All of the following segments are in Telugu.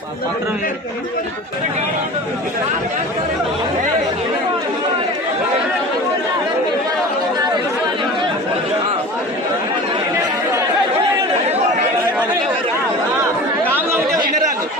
పత్రం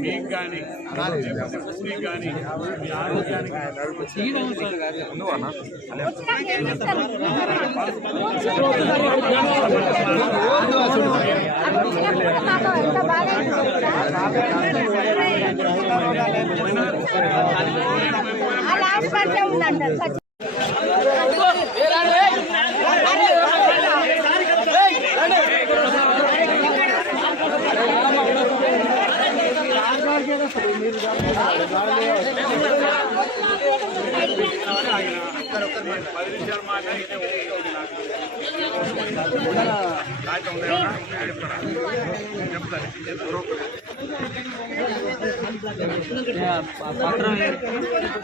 మీకు కానీ మీకు కానీ మీ ఆరోగ్యానికి అలా హాస్పిటల్ పది నిమిషాలు మాట్లాడితే ఓపిక पात्र